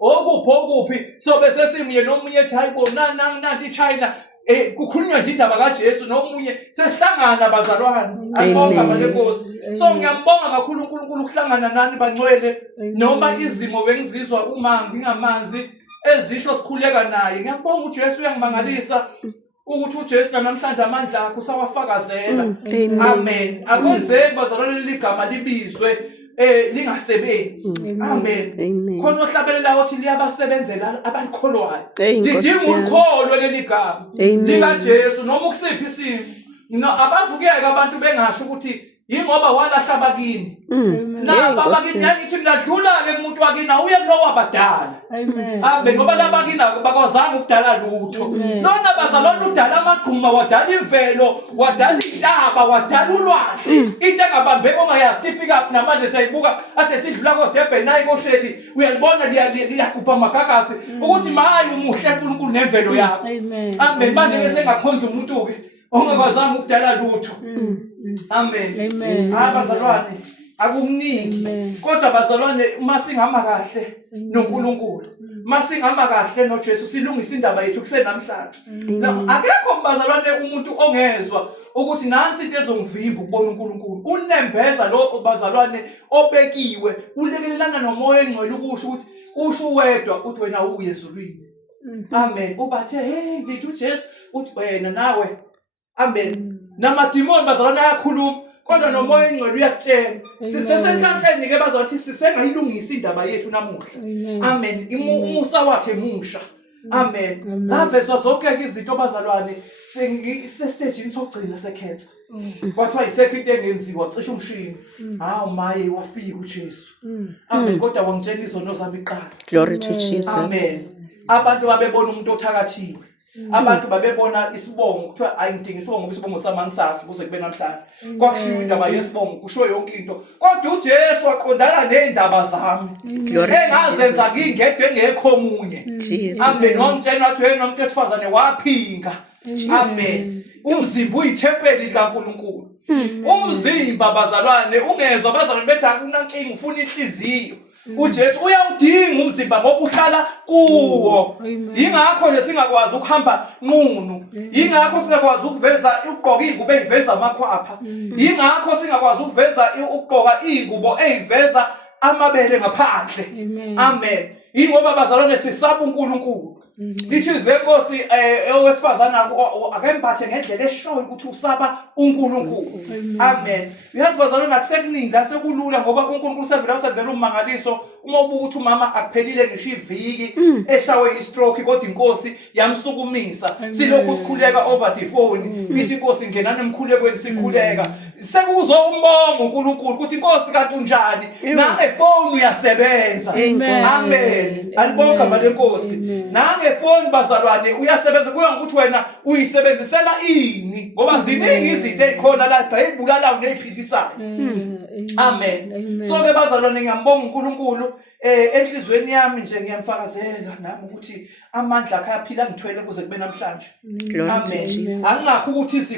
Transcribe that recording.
okuphi sobe sesimye nomunye ethi hayi bo nanti China kukhulunywa nje indaba kaJesu nomunye sesihlangana bazalwane ayibonga malenkosi so ngiyambonga kakhulu uNkulunkulu ukuhlangana nani bangcwele noma izimo bengizizwa uma ngingamanzi ezisho sikhuleka naye ngiyabonga uJesu uyangimangalisa ukuthi uJesu namhlanje amandla akhe usawafakazela amen akwenzeki bazalwane ligama libizwe lingasebenzi amen khona ohlabelela uthi liyabasebenzela abalikholwayo lidinga ukholo leligama likaJesu noma ukusiphi isimo abavukeke abantu bengasho ukuthi ingoba walahla abakini naba abakini ngithi mladlula ke umuntu wakini awuye kulowo abadala amen ngoba labakini bakwazanga ukudala lutho nona bazalwane udala amagquma wadala imvelo wadala intaba wadala ulwandle into engabambeki ongayazi ifika namanje siyayibuka ade sidlula koDurban nayi koSheli uyalibona liyagubha amagagasi ukuthi maye umuhle uNkulunkulu nemvelo yakho amen manje ke sengakhonza umuntu ke ongakwazanga ukudala lutho amen abazalwane akukuningi kodwa bazalwane masingama kahle noNkulunkulu masingama kahle noJesu silungisa indaba yethu kusenamhlanje akekho bazalwane umuntu ongezwa ukuthi nansi into ezongivimba ukubona uNkulunkulu unembeza lo bazalwane obekiwe ulekelelana nomoya engcwele ukusho ukuthi usho wedwa uthi wena uyezulwini amen ubathe hey ngithi uJesu uthi wena nawe amen namadimoni bazalwane ayakhuluma kodwa nomoya engcwele uyakutshela sisesenhlanhleni ke bazothi sisengayilungisa indaba yethu namuhla amen umusa wakhe musha amen zavezwa zonke izinto bazalwane sesitagini sokugcina sekhensa kwathiwa isekho into engenziwa cishe umshini hawu maye wafika uJesu amen kodwa wangitshela izono zami iqala glory to Jesus amen abantu babebona umuntu othakathiwe abantu babebona isibongo kuthiwa ayidingi isibongo isibongo samangisasi kuze kube namhlanje kwakushiwo indaba yesibongo kusho yonke into kodwa uJesu waqondana nezindaba zami engazenza ngingedwe engekho omunye amen wangitshela wathi wena umuntu esifazane waphinga amen umzimba uyithempeli likaNkulunkulu umzimba bazalwane ungezwa bazalwane bethi akunankinga ufuna inhliziyo uJesu uyawudinga umzimba ngoba uhlala kuwo ingakho nje singakwazi ukuhamba nqunu ingakho singakwazi ukuveza ugqoka izingubo eziveza amakhwapha ingakho singakwazi ukuveza ugqoka izingubo eziveza amabele ngaphandle amen ingoba bazalwane sisaba uNkulunkulu lithi izenkosi owesifazana akembathe ngendlela eshoyo ukuthi usaba uNkulunkulu amen uyazi bazalwane akusekuningi la sekulula ngoba uNkulunkulu sevela usenzela umangaliso uma ubuka ukuthi umama akuphelile ngisho iviki eshawe istroke kodwa inkosi yamsukumisa silokhu sikhuleka over the phone ithi inkosi ngenana emkhulekweni sikhuleka sekuzombonga uNkulunkulu ukuthi inkosi kanti unjani nange phone uyasebenza amen alibonga malenkosi nange phone bazalwane uyasebenza kuya ngokuthi wena uyisebenzisela ini ngoba ziningi izinto ezikhona la eBhayibhulayo neziphilisayo amen so ke bazalwane ngiyambonga uNkulunkulu enhlizweni yami nje ngiyamfakazela nami ukuthi amandla akhe aphila ngithwele kuze kube namhlanje amen angakho ukuthi